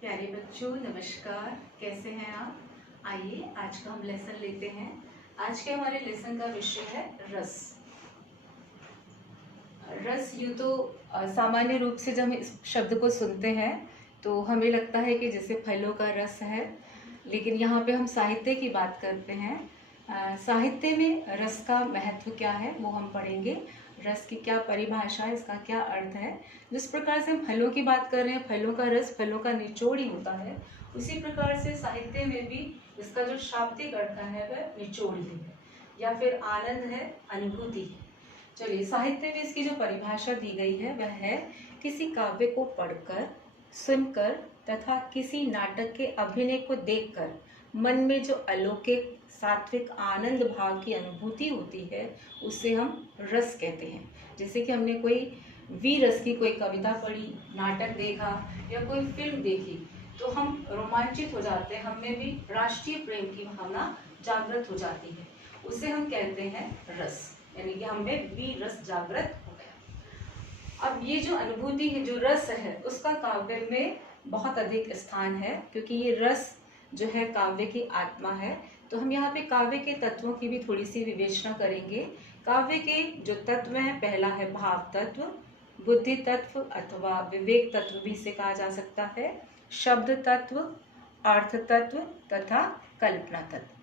प्यारे बच्चों नमस्कार, कैसे हैं आप। आइए आज का हम लेसन लेते हैं। आज के हमारे लेसन का विषय है रस। रस यूँ तो सामान्य रूप से जब हम इस शब्द को सुनते हैं तो हमें लगता है कि जैसे फलों का रस है, लेकिन यहाँ पे हम साहित्य की बात करते हैं। साहित्य में रस का महत्व क्या है वो हम पढ़ेंगे। रस की क्या परिभाषा है, इसका क्या अर्थ है। जिस प्रकार से हम फलों की बात कर रहे हैं, फलों का रस फलों का निचोड़ ही होता है, उसी प्रकार से साहित्य में भी इसका जो शाब्दिक अर्थ है वह निचोड़ ही है या फिर आनंद है, अनुभूति है। चलिए, साहित्य में इसकी जो परिभाषा दी गई है वह है किसी काव्य को पढ़कर, सुनकर तथा किसी नाटक के अभिनय को देखकर मन में जो अलौकिक सात्विक आनंद भाव की अनुभूति होती है उसे हम रस कहते हैं। जैसे कि हमने कोई वीर रस की कोई कविता पढ़ी, नाटक देखा या कोई फिल्म देखी तो हम रोमांचित हो जाते हैं, हमें भी राष्ट्रीय प्रेम की भावना जागृत हो जाती है, उसे हम कहते हैं रस, यानी कि हमें वीर रस जागृत हो गया। अब ये जो अनुभूति है, जो रस है, उसका काव्य में बहुत अधिक स्थान है, क्योंकि ये रस जो है काव्य की आत्मा है। तो हम यहाँ पे काव्य के तत्वों की भी थोड़ी सी विवेचना करेंगे। काव्य के जो तत्व हैं, पहला है भाव तत्व, बुद्धि तत्व अथवा विवेक तत्व भी इसे कहा जा सकता है, शब्द तत्व, अर्थ तत्व तथा कल्पना तत्व।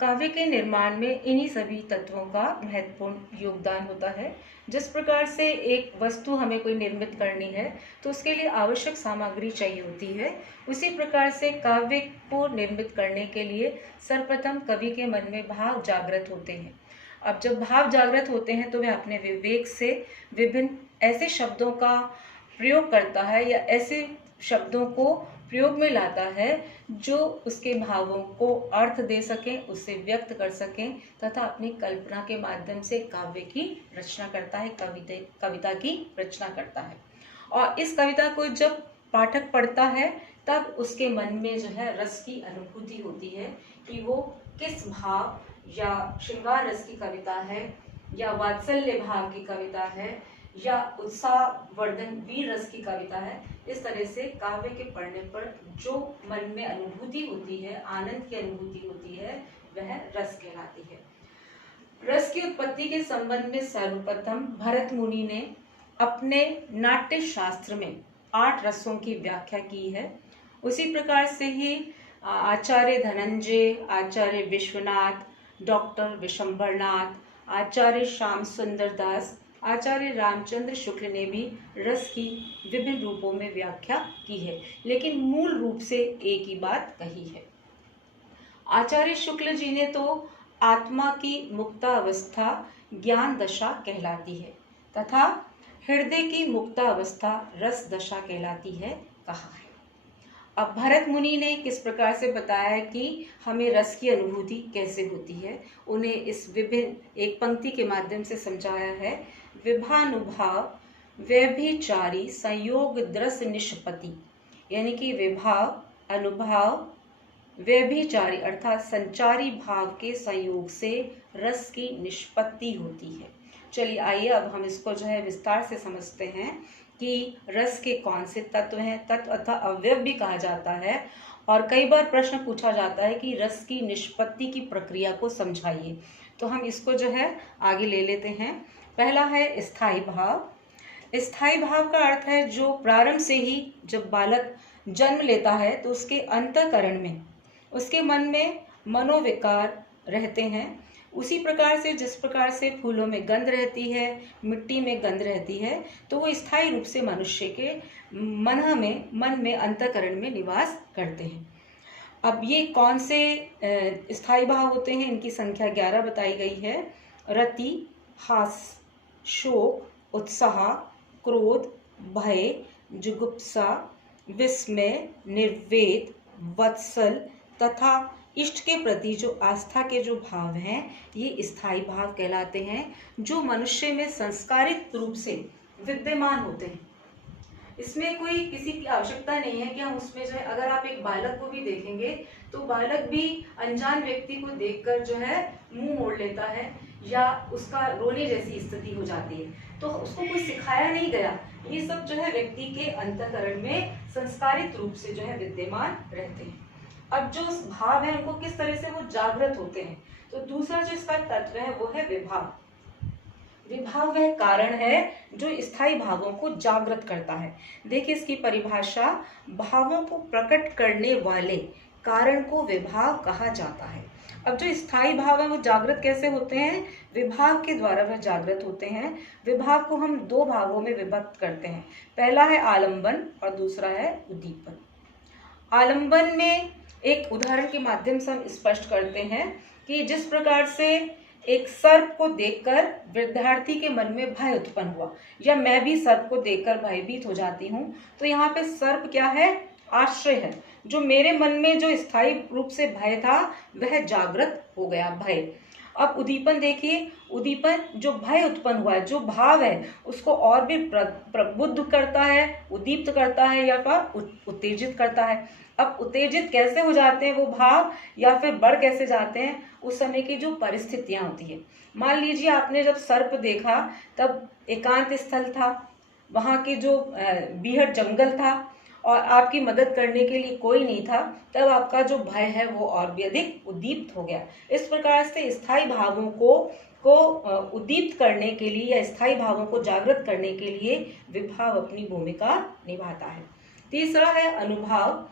काव्य के निर्माण में इन्हीं सभी तत्वों का महत्वपूर्ण योगदान होता है। जिस प्रकार से एक वस्तु हमें कोई निर्मित करनी है तो उसके लिए आवश्यक सामग्री चाहिए होती है, उसी प्रकार से काव्य को निर्मित करने के लिए सर्वप्रथम कवि के मन में भाव जागृत होते हैं। अब जब भाव जागृत होते हैं तो वह अपने विवेक से विभिन्न ऐसे शब्दों का प्रयोग करता है या ऐसे शब्दों को प्रयोग में लाता है जो उसके भावों को अर्थ दे सकें, उसे व्यक्त कर सकें तथा अपनी कल्पना के माध्यम से काव्य की रचना करता है, कविता की रचना करता है। और इस कविता को जब पाठक पढ़ता है तब उसके मन में जो है रस की अनुभूति होती है कि वो किस भाव या श्रृंगार रस की कविता है या वात्सल्य भाव की कविता है या उत्साह वर्धन वीर रस की कविता है। इस तरह से काव्य के पढ़ने पर जो मन में अनुभूति होती है, आनंद की अनुभूति होती है, वह रस कहलाती है। रस की उत्पत्ति के संबंध में सर्वप्रथम भरत मुनि ने अपने नाट्य शास्त्र में 8 रसों की व्याख्या की है। उसी प्रकार से ही आचार्य धनंजय, आचार्य विश्वनाथ, डॉक्टर विशंभरनाथ, आचार्य श्याम सुंदर दास, आचार्य रामचंद्र शुक्ल ने भी रस की विभिन्न रूपों में व्याख्या की है, लेकिन मूल रूप से एक ही बात कही है। आचार्य शुक्ल जी ने तो आत्मा की मुक्तावस्था ज्ञान दशा कहलाती है तथा हृदय की मुक्तावस्था रस दशा कहलाती है कहा है। अब भरत मुनि ने किस प्रकार से बताया है कि हमें रस की अनुभूति कैसे होती है, उन्हें इस विभिन्न एक पंक्ति के माध्यम से समझाया है। विभानुभाव व्यभिचारी संयोग द्रस निष्पत्ति, यानी कि विभाव, अनुभाव, व्यभिचारी अर्थात संचारी भाव के संयोग से रस की निष्पत्ति होती है। चलिए आइए अब हम इसको जो है विस्तार से समझते हैं कि रस के कौन से तत्व हैं। तत्व अथवा अवयव भी कहा जाता है, और कई बार प्रश्न पूछा जाता है कि रस की निष्पत्ति की प्रक्रिया को समझाइए, तो हम इसको जो है आगे ले लेते हैं। पहला है स्थायी भाव। स्थायी भाव का अर्थ है जो प्रारंभ से ही जब बालक जन्म लेता है तो उसके अंतःकरण में, उसके मन में मनोविकार रहते हैं। उसी प्रकार से जिस प्रकार से फूलों में गंध रहती है, मिट्टी में गंध रहती है, तो वो स्थायी रूप से मनुष्य के मन में अंतःकरण में निवास करते हैं। अब ये कौन से स्थायी भाव होते हैं, इनकी संख्या 11 बताई गई है। रति, हास, शोक, उत्साह, क्रोध, भय, जुगुप्सा, विस्मय, निर्वेद, वत्सल तथा इष्ट के प्रति जो आस्था के जो भाव हैं, ये स्थायी भाव कहलाते हैं, जो मनुष्य में संस्कारित रूप से विद्यमान होते हैं। इसमें कोई किसी की आवश्यकता नहीं है कि हम उसमें जो है, अगर आप एक बालक को भी देखेंगे तो बालक भी अनजान व्यक्ति को देखकर जो है मुंह मोड़ लेता है या उसका रोने जैसी स्थिति हो जाती है, तो उसको कोई सिखाया नहीं गया। ये सब जो है व्यक्ति के अंतःकरण में संस्कारित रूप से जो है विद्यमान रहते हैं। अब जो भाव है उनको किस तरह से वो जागृत होते हैं, तो दूसरा जो इसका तत्व है वो है विभाव। विभाव वह कारण है जो स्थायी भावों को जागृत करता है। देखिए इसकी परिभाषा, भावों को प्रकट करने वाले कारण को विभाव कहा जाता है। अब जो स्थायी भाव है वो जागृत कैसे होते हैं, विभाव के द्वारा वह जागृत होते हैं। विभाव को हम दो भागों में विभक्त करते हैं, पहला है आलंबन और दूसरा है उद्दीपन। आलंबन में एक उदाहरण के माध्यम से हम स्पष्ट करते हैं कि जिस प्रकार से एक सर्प को देखकर विद्यार्थी के मन में भय उत्पन्न हुआ, या मैं भी सर्प को देखकर भयभीत हो जाती हूँ, तो यहाँ पे सर्प क्या है, आश्रय है। जो मेरे मन में जो स्थायी रूप से भय था वह जागृत हो गया, भय। अब उद्दीपन देखिए, उद्दीपन जो भय उत्पन्न हुआ है, जो भाव है उसको और भी प्रबुद्ध करता है, उद्दीप्त करता है या फिर उत्तेजित करता है। अब उत्तेजित कैसे हो जाते हैं वो भाव, या फिर बढ़ कैसे जाते हैं, उस समय की जो परिस्थितियां होती है। मान लीजिए आपने जब सर्प देखा तब एकांत स्थल था, वहाँ की जो बीहड़ जंगल था और आपकी मदद करने के लिए कोई नहीं था, तब आपका जो भय है वो और भी अधिक उद्दीप्त हो गया। इस प्रकार से स्थायी भावों को उद्दीप्त करने के लिए या स्थायी भावों को जागृत करने के लिए विभाव अपनी भूमिका निभाता है। तीसरा है अनुभाव।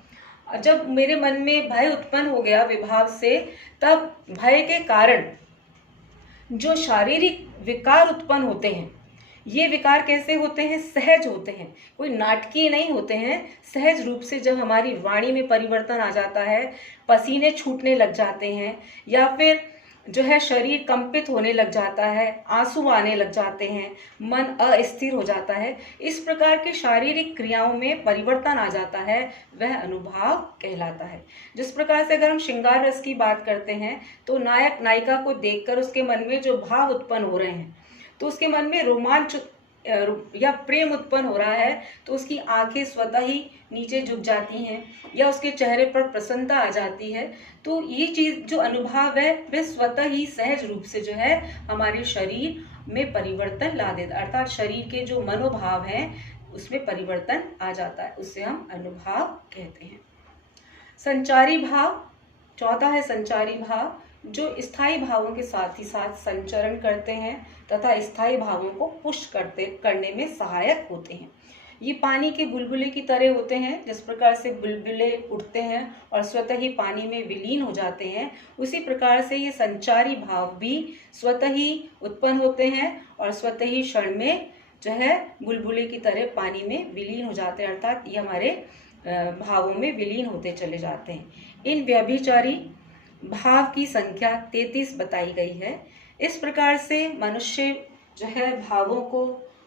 जब मेरे मन में भय उत्पन्न हो गया विभाव से, तब भय के कारण जो शारीरिक विकार उत्पन्न होते हैं, ये विकार कैसे होते हैं, सहज होते हैं, कोई नाटकीय नहीं होते हैं। सहज रूप से जब हमारी वाणी में परिवर्तन आ जाता है, पसीने छूटने लग जाते हैं, या फिर जो है शरीर कंपित होने लग जाता है, आंसू आने लग जाते हैं, मन अस्थिर हो जाता है, इस प्रकार के शारीरिक क्रियाओं में परिवर्तन आ जाता है, वह अनुभाव कहलाता है। जिस प्रकार से अगर हम श्रृंगार रस की बात करते हैं, तो नायक नायिका को देखकर उसके मन में जो भाव उत्पन्न हो रहे हैं, तो उसके मन में रोमांच या प्रेम उत्पन्न हो रहा है, तो उसकी आंखें स्वतः ही नीचे झुक जाती हैं या उसके चेहरे पर प्रसन्नता आ जाती है। तो ये चीज जो अनुभव है वह स्वतः ही सहज रूप से जो है हमारे शरीर में परिवर्तन ला देता है, अर्थात शरीर के जो मनोभाव हैं उसमें परिवर्तन आ जाता है, उससे हम अनुभाव कहते हैं। संचारी भाव, चौथा है संचारी भाव, जो स्थायी भावों के साथ ही साथ संचरण करते हैं तथा स्थायी भावों को पुष्ट करने में सहायक होते हैं। ये पानी के बुलबुले की तरह होते हैं। जिस प्रकार से बुलबुले उठते हैं और स्वतः ही पानी में विलीन हो जाते हैं, उसी प्रकार से ये संचारी भाव भी स्वतः ही उत्पन्न होते हैं और स्वतः ही क्षण में जो है बुलबुले की तरह पानी में विलीन हो जाते हैं, अर्थात ये हमारे भावों में विलीन होते चले जाते हैं। इन व्यभिचारी भाव की संख्या 33 बताई गई है। इस प्रकार से मनुष्य जो है भावों को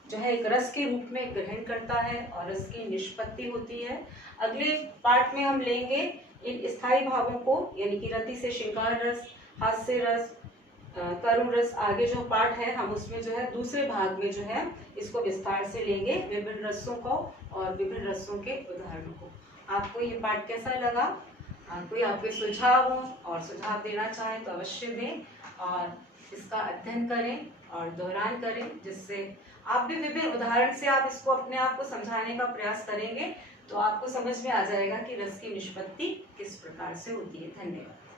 जो है एक रस के रूप में ग्रहण करता है और रस की निष्पत्ति होती है। अगले पार्ट में हम लेंगे इन स्थायी भावों को, यानी कि रति से श्रृंगार रस, हास्य रस, करुण रस, आगे जो पार्ट है हम उसमें जो है दूसरे भाग में जो है इसको विस्तार से लेंगे, विभिन्न रसों को और विभिन्न रसों के उदाहरणों को। आपको ये पार्ट कैसा लगा? कोई आपके सुझाव हो और सुझाव देना चाहें तो अवश्य दें और इसका अध्ययन करें और दोहरान करें, जिससे आप भी विभिन्न उदाहरण से आप इसको अपने आप को समझाने का प्रयास करेंगे तो आपको समझ में आ जाएगा कि रस की निष्पत्ति किस प्रकार से होती है। धन्यवाद।